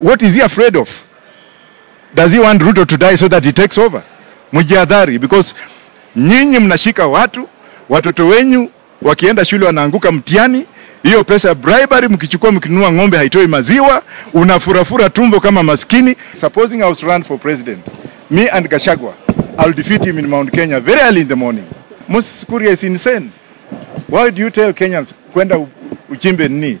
What is he afraid of? Does he want Ruto to die so that he takes over? Mjihadhari, because nyinyi mnashika watoto wenyu wakienda shule wanaanguka mtihani, hiyo pesa bribery mkichukua mkinunua ng'ombe haitoi maziwa, unafurafura tumbo kama maskini. Supposing I was to run for president, me and Gachagua, I'll defeat him in Mount Kenya very early in the morning. Moses Kuria is insane. Why do you tell Kenyans kwenda uchimbe nini?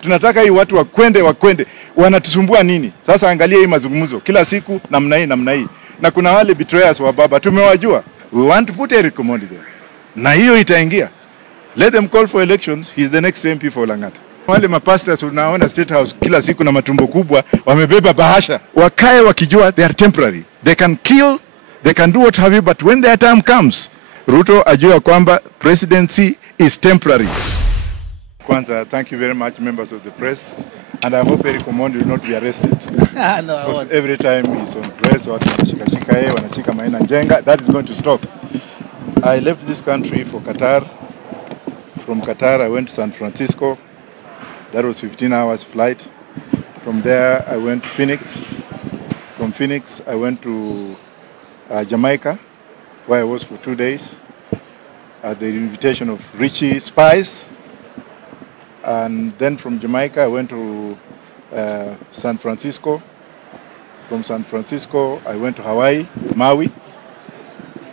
Tunataka hii watu wakwende, wanatusumbua nini? Sasa angalia hii mazungumzo kila siku namna hii. Na kuna wale betrayers wa baba tumewajua. We want to put Eric Omondi there. Na hiyo itaingia. Let them call for elections. He's the next MP for Lang'ata. Wale mapastors unaona State House kila siku na matumbo kubwa wamebeba bahasha. Wakae wakijua they are temporary. They can kill, they can do what have you, but when their time comes, Ruto ajua kwamba presidency is temporary. Kwanza, thank you very much, members of the press, and I hope Eric Omondi will not be arrested. No, because every time he's on press, wanashika maina njenga, that is going to stop. I left this country for Qatar. From Qatar, I went to San Francisco. That was 15 hours flight. From there, I went to Phoenix. From Phoenix, I went to Jamaica, where I was for 2 days at the invitation of Richie Spice. And then from Jamaica, I went to San Francisco. From San Francisco, I went to Hawaii, Maui.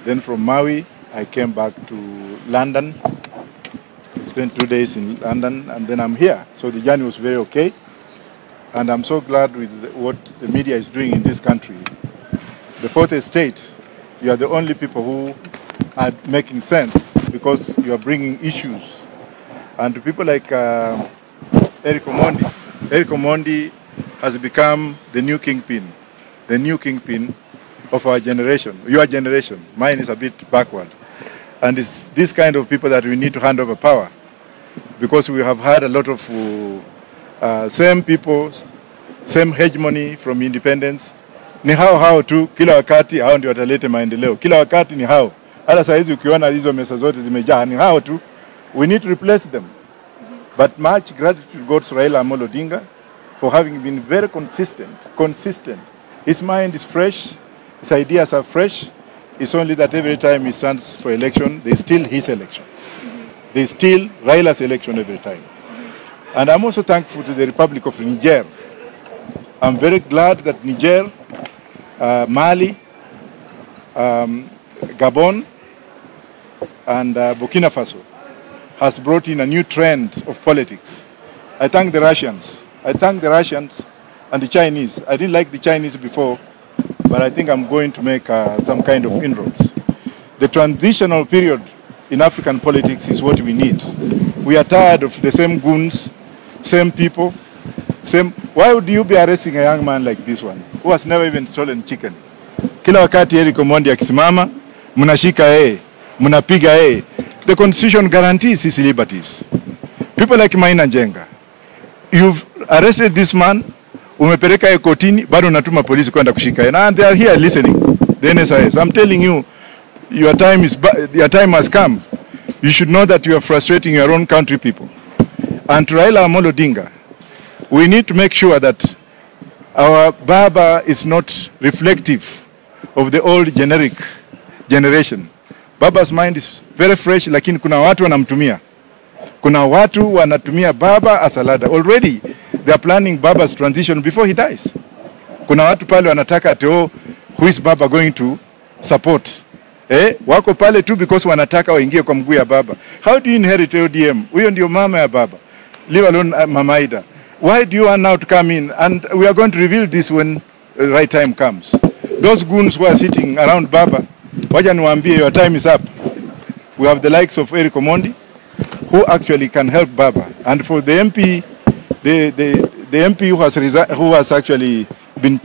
Then from Maui, I came back to London. Spent 2 days in London, and then I'm here. So the journey was very okay. And I'm so glad with what the media is doing in this country. The fourth estate, you are the only people who are making sense because you are bringing issues. And to people like Eric Omondi has become the new kingpin of our generation, your generation. Mine is a bit backward. And it's this kind of people that we need to hand over power, because we have had a lot of same people, same hegemony from independence. Ni hao tu, kila wakati hao ndio watalete maendeleo. Kila wakati ni hao. Hata saa hizi ukiona hizo mesa zote zimejaa ni hao tu. We need to replace them. But much gratitude goes to Raila Odinga for having been very consistent. His mind is fresh, his ideas are fresh. It's only that every time he stands for election, they steal his election. They steal Raila's election every time. And I'm also thankful to the Republic of Niger. I'm very glad that Niger, Mali, Gabon, and Burkina Faso has brought in a new trend of politics. I thank the Russians. And the Chinese. I didn't like the Chinese before, but I think I'm going to make some kind of inroads. The transitional period in African politics is what we need. We are tired of the same goons, same people, same. Why would you be arresting a young man like this one, who has never even stolen chicken? Kila wakati Eric Omondi akisimama, mnashika mnapiga The Constitution guarantees his liberties. People like Maina Njenga, you've arrested this man, umepeleka kotini, bado unatuma polisi kwenda kushika and they are here listening. The NSIS, I'm telling you, your time has come. You should know that you are frustrating your own country people. And to Raila Odinga, we need to make sure that our Baba is not reflective of the old generic generation. Baba's mind is very fresh, lakini kuna watu wanamtumia. Kuna watu wanatumia Baba as a ladder. Already, they are planning Baba's transition before he dies. Kuna watu pale wanataka who is Baba going to support? Wako pale tu because wanataka waingie kwa mguu ya Baba. How do you inherit ODM? Huyo ndio mama ya Baba. Leave alone Mama Ida. Why do you want now to come in? And we are going to reveal this when the right time comes. Those goons who are sitting around Baba, waja niwaambie, your time is up. We have the likes of Eric Omondi, who actually can help Baba. And for the MP, the MP who has actually been,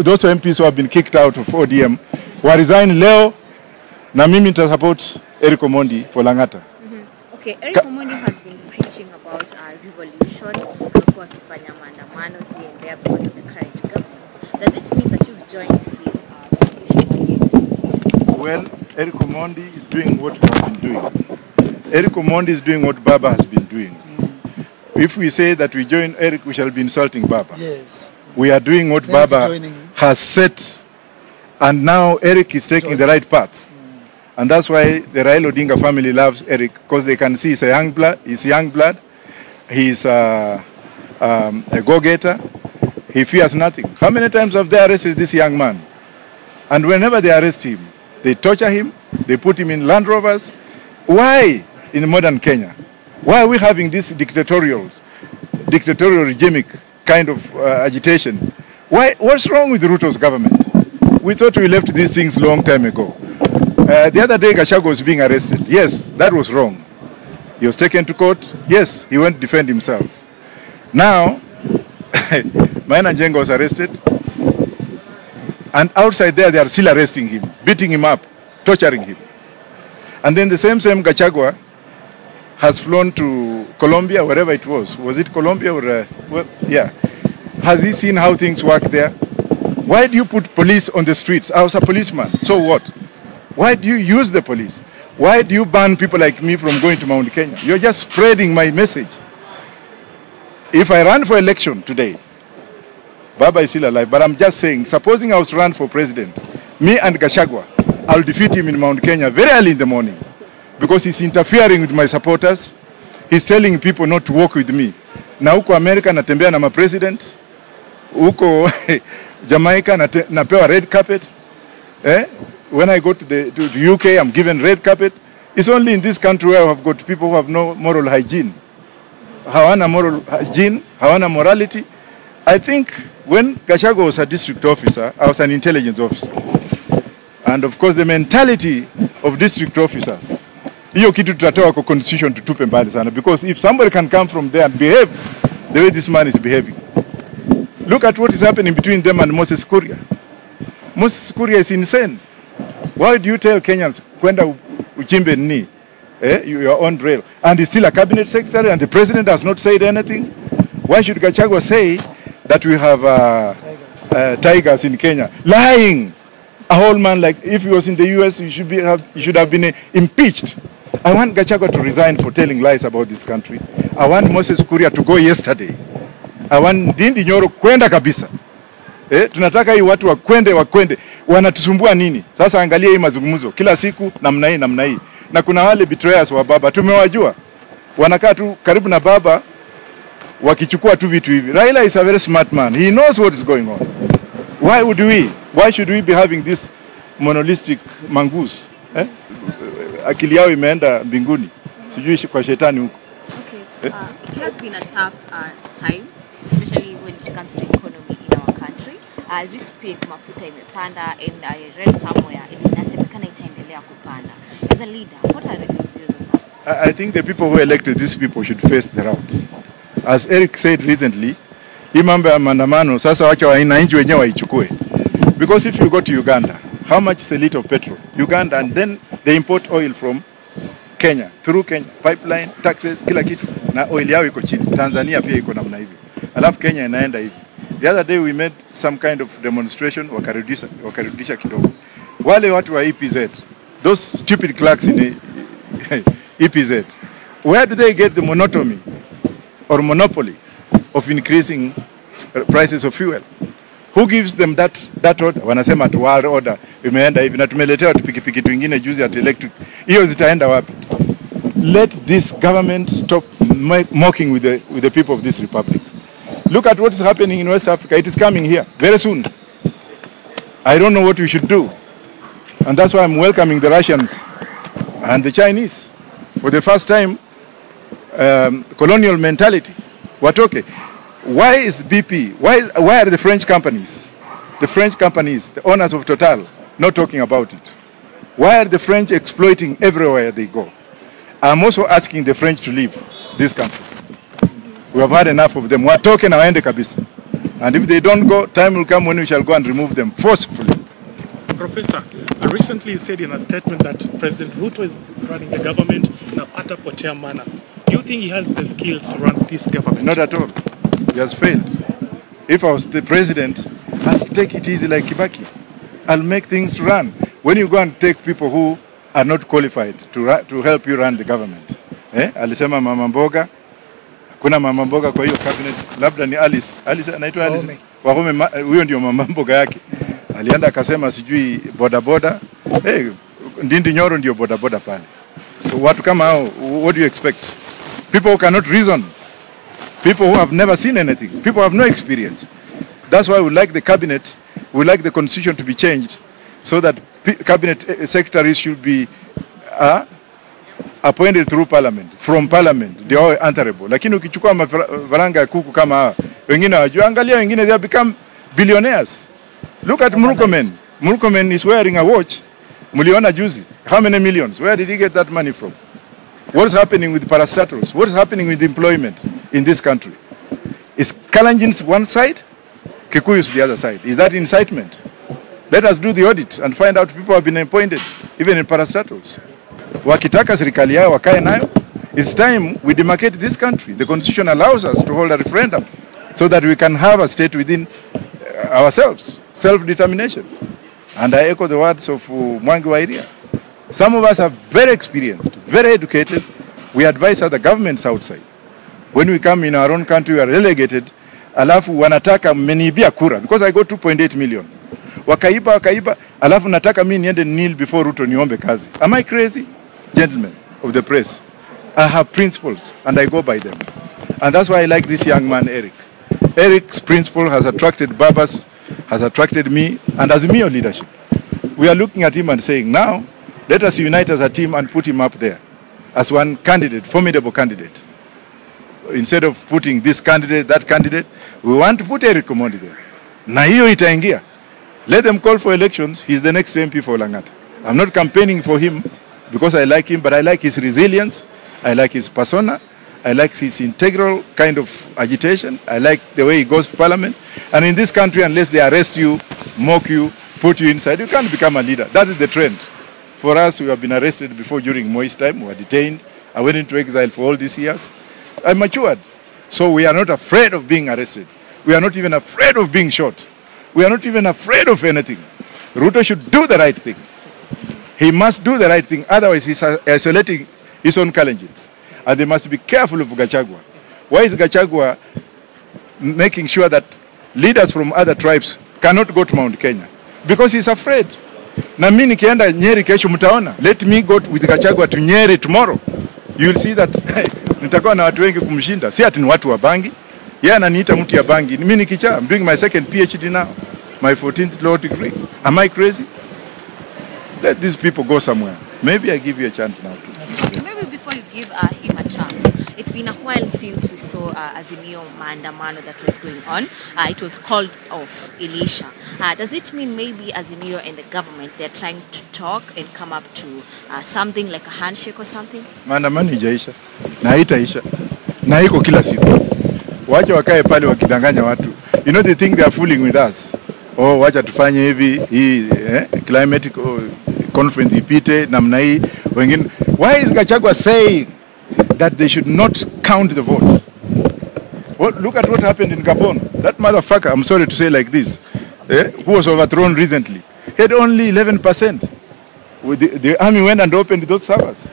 those MPs who have been kicked out of ODM, who are resigning leo, na mimi nita support Eric Omondi for Lang'ata. Okay, Eric Omondi has been preaching about revolution, kwa kufanya maandamano here and there because of the current government. Does it mean that you've joined him? Well, Eric Omondi is doing what we have been doing. Eric Omondi is doing what Baba has been doing. If we say that we join Eric, we shall be insulting Baba. Yes. We are doing what Baba has set, and now Eric is taking the right path. And that's why the Raila Odinga family loves Eric, because they can see he's a young blood. He's a go-getter. He fears nothing. How many times have they arrested this young man? And whenever they arrest him, they torture him, they put him in Land Rovers. Why in modern Kenya? Why are we having this dictatorial regimic kind of agitation? Why? What's wrong with Ruto's government? We thought we left these things long time ago. The other day, Gachagua was being arrested. Yes, that was wrong. He was taken to court. Yes, he went to defend himself. Now, Maina Njenga was arrested. And outside there, they are still arresting him, beating him up, torturing him. And then the same Gachagua has flown to Colombia, wherever it was. Was it Colombia or, well, yeah. Has he seen how things work there? Why do you put police on the streets? I was a policeman, so what? Why do you use the police? Why do you ban people like me from going to Mount Kenya? You're just spreading my message. If I run for election today, Baba is still alive, but I'm just saying, supposing I was to run for president, me and Gachagua, I'll defeat him in Mount Kenya very early in the morning, because he's interfering with my supporters. He's telling people not to work with me. Na huko America natembea na president, huko Jamaica napewa red carpet. When I go to the UK, I'm given red carpet. It's only in this country where I've got people who have no moral hygiene. Hawana moral hygiene, hawana morality. I think when Gachagua was a district officer, I was an intelligence officer. And of course the mentality of district officers, hiyo kitu tutatoa kwa constitution tutupe mbali sana, because if somebody can come from there and behave the way this man is behaving. Look at what is happening between them and Moses Kuria. Moses Kuria is insane. Why do you tell Kenyans, kwenda uchimbe ni, your own rail? And he's still a cabinet secretary and the president has not said anything. Why should Gachagua say that we have tigers in Kenya? Lying! A whole man, like if he was in the US, he should have been impeached. I want Gachagua to resign for telling lies about this country. I want Moses Kuria to go yesterday. I want Ndindi Nyoro kwenda kabisa. Tunataka hii watu wakwende. Wanatusumbua nini? Sasa angalia hii mazungumzo. Kila siku namna hii. Na kuna wale betrayers wa baba. Tumewajua. Wanakaa tu karibu na baba wakichukua tu vitu hivi. Raila is a very smart man. He knows what is going on. Why should we be having this monolithic mongoose? Akili yao imeenda mbinguni. Sijui kwa shetani huko. Okay. It has been a tough time, especially when it comes to economy in our country. As we speak, mafuta imepanda, and I read somewhere inasemekana itaendelea kupanda. As a leader, what are your views on that? I think the people who elected these people should face the route. As Eric said recently, hii mambo ya maandamano sasa wacha wananchi wenyewe waichukue. Because if you go to Uganda, how much is a liter of petrol? Uganda, and then they import oil from Kenya, through Kenya, pipeline, taxes, kila kitu, na oil yao iko chini. Tanzania pia iko namna hivi. Alafu Kenya inaenda hivi. The other day we made some kind of demonstration, wakarudisha kidogo. Wale watu wa EPZ, those stupid clerks in EPZ, where do they get the monotony or monopoly of increasing prices of fuel? Who gives them that order? Wanasema tu order imeenda hivi na tumeletewa pikipiki twingine juzi at electric. Hiyo zitaenda wapi? Let this government stop mocking with the people of this republic. Look at what is happening in West Africa. It is coming here very soon. I don't know what we should do. And that's why I'm welcoming the Russians and the Chinese. For the first time, colonial mentality. Watoke. Why is BP, why are the French companies, the owners of Total, not talking about it? Why are the French exploiting everywhere they go? I'm also asking the French to leave this country. We have had enough of them. Watoke na waende kabisa. And if they don't go, time will come when we shall go and remove them forcefully. Professor, recently you said in a statement that President Ruto is running the government in a utter manner. Do you think he has the skills to run this government? Not at all. He has failed. If I was the president, I'll take it easy like Kibaki. I'll make things run. When you go and take people who are not qualified to help you run the government. Alisema Mama Mboga. Kuna Mama Mboga kwa hiyo cabinet. Labda ni Alice. Alice anaitwa Alice. Wahome huyo ndio mambo yake. Alienda akasema sijui boda. Ndindi Nyoro ndio boda pale. Watu kama hao, what do you expect? People who cannot reason. People who have never seen anything. People who have no experience. That's why we like the cabinet, we like the constitution to be changed so that cabinet secretaries should be appointed through parliament, from parliament. They are answerable. Lakini ukichukua mafaranga ya kuku kama hawa, wengine wajua, angalia wengine, they have become billionaires. Look at Murkomen. Murkomen is wearing a watch. Muliona juzi. How many millions? Where did he get that money from? What's happening with parastatals? What's happening with employment in this country? Is Kalenjin's one side? Kikuyu's the other side. Is that incitement? Let us do the audit and find out people have been appointed, even in parastatals. Wakitaka serikali yao wakae nayo. It's time we demarcate this country. The constitution allows us to hold a referendum so that we can have a state within ourselves, self-determination. And I echo the words of Mwangi Wairia. Some of us are very experienced, very educated. We advise other governments outside. When we come in our own country, we are relegated. Alafu wanataka mmenibia kura because I got 2.8 million. Wakaiba, alafu nataka mimi niende kneel before Ruto niombe kazi. Am I crazy? Gentlemen of the press, I have principles and I go by them. And that's why I like this young man, Eric. Eric's principle has attracted Babas, has attracted me, and Azimio leadership. We are looking at him and saying, now, let us unite as a team and put him up there as one candidate, formidable candidate. Instead of putting this candidate, that candidate, we want to put Eric Omondi there. Na hiyo itaingia. Let them call for elections. He's the next MP for Langata. I'm not campaigning for him because I like him, but I like his resilience. I like his persona. I like his integral kind of agitation. I like the way he goes to parliament. And in this country, unless they arrest you, mock you, put you inside, you can't become a leader. That is the trend. For us, we have been arrested before during Moi's time. We were detained. I went into exile for all these years. I matured. So we are not afraid of being arrested. We are not even afraid of being shot. We are not even afraid of anything. Ruto should do the right thing. He must do the right thing. Otherwise, he's isolating his own Kalenjins. And they must be careful of Gachagua. Why is Gachagua making sure that leaders from other tribes cannot go to Mount Kenya? Because he's afraid. Na mimi nikienda Nyeri kesho mtaona. Let me go with Gachagua to Nyeri tomorrow. You will see that nitakuwa na watu wengi kumshinda. Si ati ni watu wa bangi. Yeye ananiita mtu ya bangi. Mimi nikichaa. I'm doing my second PhD now. My 14th law degree. Am I crazy? Let these people go somewhere. Maybe I give you a chance now too. Okay, maybe before you give him a chance, it's been a while since we saw Azimio maandamano that was going on. It was called off Elisha. Does it mean maybe Azimio and the government, they're trying to talk and come up to something like a handshake or something? Maandamano ijaisha. Na haitaisha. Na iko kila siku. Wacha wakae pale wakidanganya watu. You know, they think they are fooling with us. Oh, wacha tufanye hivi, climatic conference ipite, namna hii, wengine. Why is Gachagua saying that they should not count the votes? Well, look at what happened in Gabon. That motherfucker, I'm sorry to say like this, who was overthrown recently, had only 11%. The army went and opened those servers.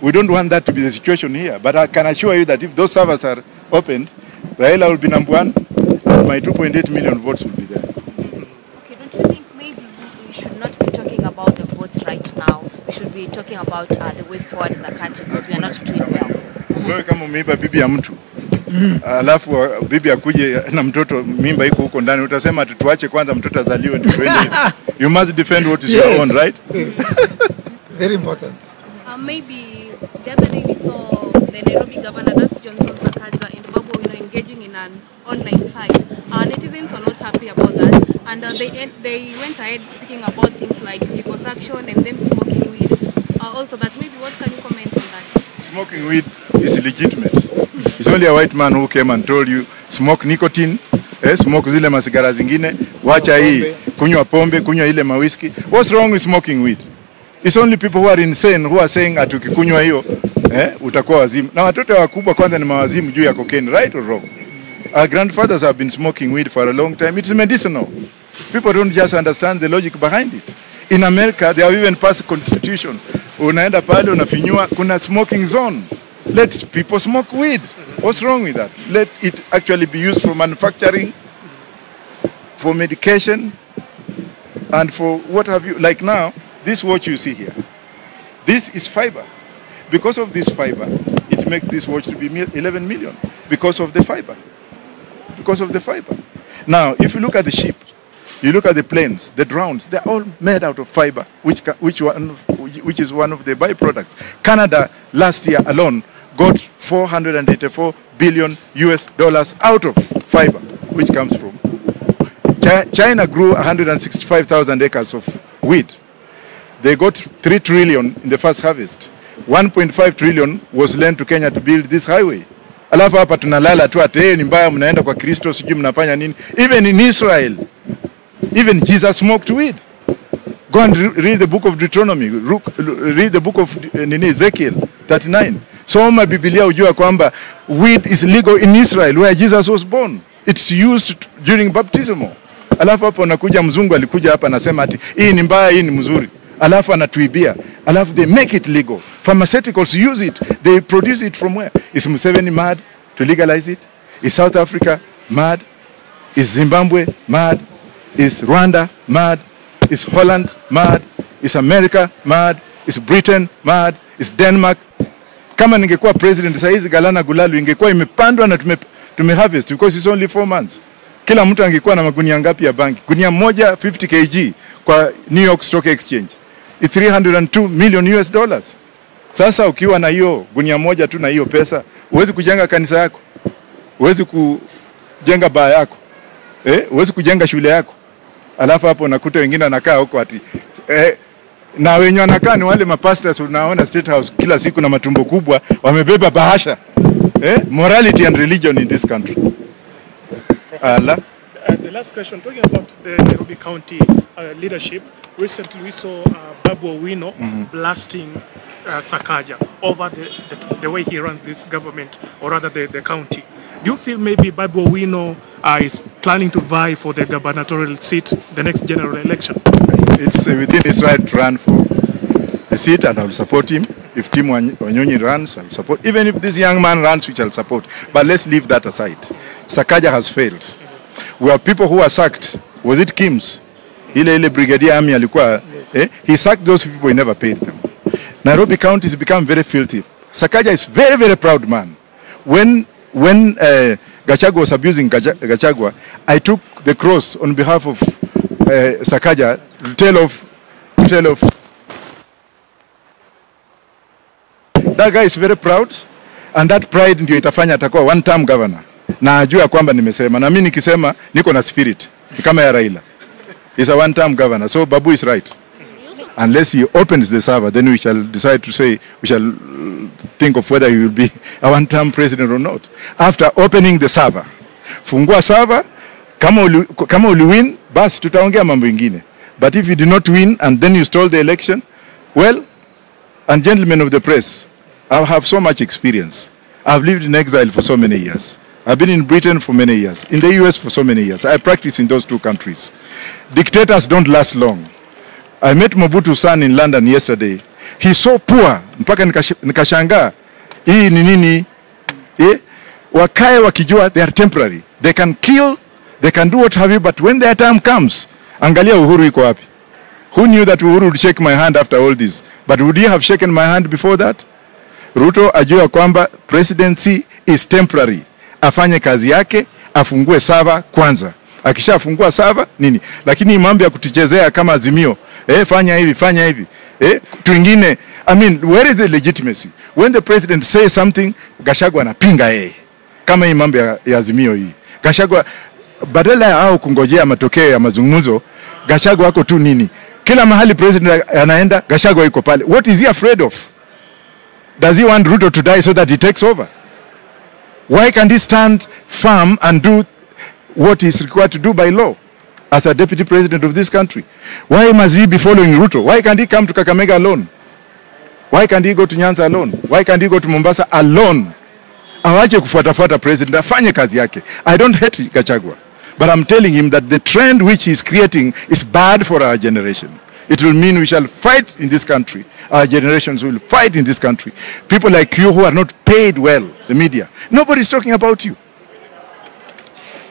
We don't want that to be the situation here, but I can assure you that if those servers are opened, Raila will be number one, and my 2.8 million votes will be there. Okay, don't you think maybe we should not be talking about the votes right now? We should be talking about the way forward in the country because we are not doing well. Wewe kama umeiba bibi ya mtu, alafu bibi akuje na mtoto mimba iko huko ndani, utasema tuache kwanza mtoto azaliwe ndio tuende. You must defend what is your own, right? Very important. Maybe the other day we saw the Nairobi governor, that's Johnson Sakaja, in Babu, engaging in an online fight. Netizens are not happy about that, and they went ahead speaking about things like liposuction and then smoking weed. Also, that maybe what can you comment on that? Smoking weed is legitimate. It's only a white man who came and told you smoke nicotine, smoke zile masigara zingine, wacha hii, kunywa pombe, kunywa ile mawiski. What's wrong with smoking weed? It's only people who are insane who are saying ati ukikunywa hiyo utakuwa wazimu. Na watoto wakubwa kwanza ni mawazimu juu ya cocaine, right or wrong? Our grandfathers have been smoking weed for a long time. It's medicinal. People don't just understand the logic behind it. In America, they have even passed a constitution. Unaenda pale unafinyua, kuna smoking zone. Let people smoke weed. What's wrong with that? Let it actually be used for manufacturing for medication, and for what have you. Like now, this watch you see here, this is fiber. Because of this fiber, it makes this watch to be 11 million, because of the fiber. Because of the fiber. Now, if you look at the ship, you look at the planes, the drones, they're all made out of fiber, which is one of the byproducts. Canada, last year alone, got $484 billion out of fiber, which comes from. China grew 165,000 acres of wheat. They got 3 trillion in the first harvest. 1.5 trillion was lent to Kenya to build this highway. Alafu hapa tunalala tu ate ni mbaya mnaenda kwa Kristo sijui mnafanya nini. Even in Israel, even Jesus smoked weed. Go and read the book of Deuteronomy, read the book of Ezekiel 39. Soma Biblia ujua kwamba weed is legal in Israel where Jesus was born. It's used during baptismal. Alafu hapo nakuja mzungu alikuja hapa anasema ati hii ni mbaya, hii ni mzuri. Alafu anatuibia. Alafu they make it legal. Pharmaceuticals use it. They produce it from where? Is Museveni mad to legalize it? Is South Africa mad? Is Zimbabwe mad? Is Rwanda mad? Is Holland mad? Is America mad? Is Britain mad? Is Denmark? Kama ningekuwa president saa hizi Galana Gulalu ingekuwa imepandwa na tumeharvest because it's only 4 months. Kila mtu angekuwa na magunia ngapi ya banki? Gunia moja 50 kg kwa New York Stock Exchange. It's $302 million. Sasa ukiwa na hiyo gunia moja tu na hiyo pesa, huwezi kujenga kanisa yako. Huwezi kujenga baa yako. Huwezi kujenga shule yako. Alafu hapo unakuta wengine anakaa huko ati na wenye wanakaa ni wale mapastors unaona State House kila siku na matumbo kubwa wamebeba bahasha. Morality and religion in this country. The last question, talking about the Nairobi County leadership, recently we saw Babu Owino blasting Sakaja over the way he runs this government, or rather the county. Do you feel maybe Babu Owino is planning to vie for the gubernatorial seat the next general election? It's within his right to run for the seat, and I will support him. If Tim Wanyonyi runs, I will support. Even if this young man runs, which I will support. But let's leave that aside. Sakaja has failed. We have people who are sacked. Was it Kim's? Ile brigadier army alikuwa, he sacked those people, he never paid them. Nairobi County has become very filthy. Sakaja is very, very proud man. When Gachagua was abusing Gachagua, I took the cross on behalf of Sakaja to tell of that guy is very proud, and that pride ndio itafanya atakuwa one-term governor. Na ajua kwamba nimesema, na mimi nikisema niko na spirit kama ya Raila. He's a one-term governor, so Babu is right. Unless he opens the server, then we shall decide to say, we shall think of whether he will be a one-term president or not. After opening the server, fungua server, kama uli win, basi tutaongea mambo ingine. But if you did not win and then you stole the election, well, and gentlemen of the press, I have so much experience. I've lived in exile for so many years. I've been in Britain for many years, in the US for so many years. I practiced in those two countries. Dictators don't last long. I met Mobutu's son in London yesterday. He's so poor, mpaka nikashangaa. Hii ni nini? Wakae wakijua they are temporary. They can kill, they can do what have you, but when their time comes, angalia Uhuru iko wapi? Who knew that Uhuru would shake my hand after all this? But would you have shaken my hand before that? Ruto ajua kwamba presidency is temporary. Afanye kazi yake, afungue server kwanza. Akishafungua server nini? Lakini mambo ya kutichezea kama Azimio, fanya hivi. Tuingine, I mean, where is the legitimacy? When the president says something, Gachagua anapinga yeye. Kama hii mambo ya Azimio hii. Gachagua badala ya hao kungojea matokeo ya mazungumzo, Gachagua wako tu nini? Kila mahali president anaenda, Gachagua yuko pale. What is he afraid of? Does he want Ruto to die so that he takes over? Why can't he stand firm and do what is required to do by law as a deputy president of this country? Why must he be following Ruto? Why can't he come to Kakamega alone? Why can't he go to Nyanza alone? Why can't he go to Mombasa alone? Awache kufuata president, afanye kazi yake. I don't hate Gachagua, but I'm telling him that the trend which he's creating is bad for our generation. It will mean we shall fight in this country. Our generations will fight in this country. People like you who are not paid well, the media. Nobody's talking about you.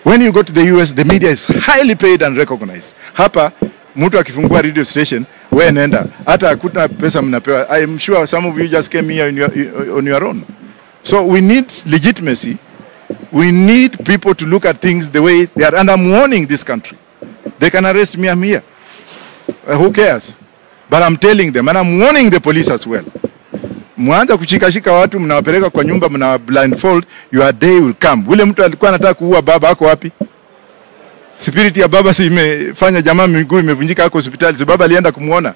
When you go to the US, the media is highly paid and recognized. Hapa, mtu akifungua radio station, wewe nenda. Hata hakuna pesa mnapewa. I am sure some of you just came here on your own. So we need legitimacy. We need people to look at things the way they are. And I'm warning this country. They can arrest me, I'm here. Who cares? But I'm telling them, and I'm warning the police as well. Mwanza kushikashika watu, mnawapeleka kwa nyumba, mna blindfold, your day will come. Ule mtu alikuwa anataka kuua baba, ako wapi? Spirit ya baba si imefanya jamaa miguu imevunjika ako hospitali, si baba alienda kumuona.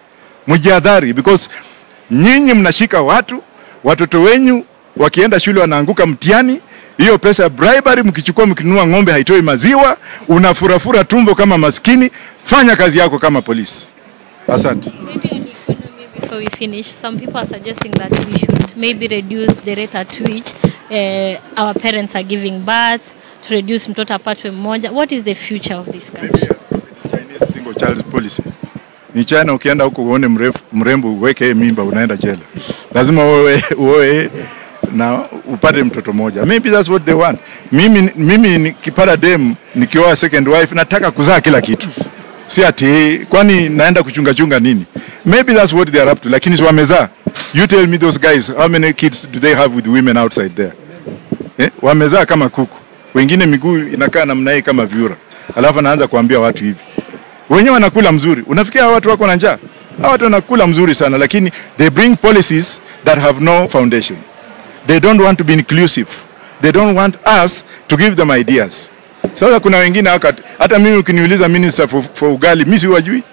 Mjihadhari, because nyinyi mnashika watu, watoto wenyu wakienda shule wanaanguka mtihani, hiyo pesa bribery mkichukua mkinunua ng'ombe haitoi maziwa, unafurafura tumbo kama maskini, fanya kazi yako kama polisi. Asante. Before we finish, some people are suggesting that we should maybe reduce the rate at which our parents are giving birth, to reduce mtoto apatwe mmoja. What is the future of this country? Chinese single child policy. Ni China ukienda huko uone mrembo uweke mimba unaenda jela. Lazima uoe na upate mtoto mmoja. Maybe that's what they want. Mimi nikipata dem nikioa second wife nataka kuzaa kila kitu. Si ati kwani naenda kuchunga nini? Maybe that's what they are up to. Lakini si wamezaa. You tell me those guys, how many kids do they have with women outside there? Wamezaa kama kuku. Wengine miguu inakaa namna hii kama vyura. Alafu anaanza kuambia watu hivi. Wenyewe wanakula mzuri. Unafikia watu wako na njaa? Hao watu wanakula mzuri sana, lakini they bring policies that have no foundation. They don't want to be inclusive. They don't want us to give them ideas. Sasa kuna wengine hata mimi ukiniuliza minister for ugali, mimi siwajui.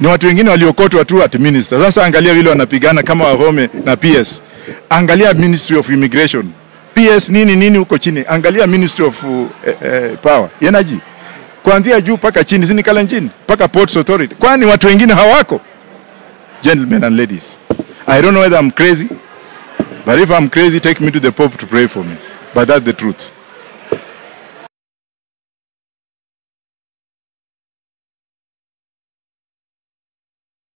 Ni watu wengine waliokotwa tu at minister. Sasa angalia vile wanapigana kama Wahome na PS. Angalia Ministry of Immigration. PS nini huko chini. Angalia Ministry of Power, Energy. Kuanzia juu paka chini, zini Kalenjin, paka Ports Authority. Kwani watu wengine hawako? Gentlemen and ladies, I don't know whether I'm crazy, but if I'm crazy, take me to the Pope to pray for me. But that's the truth.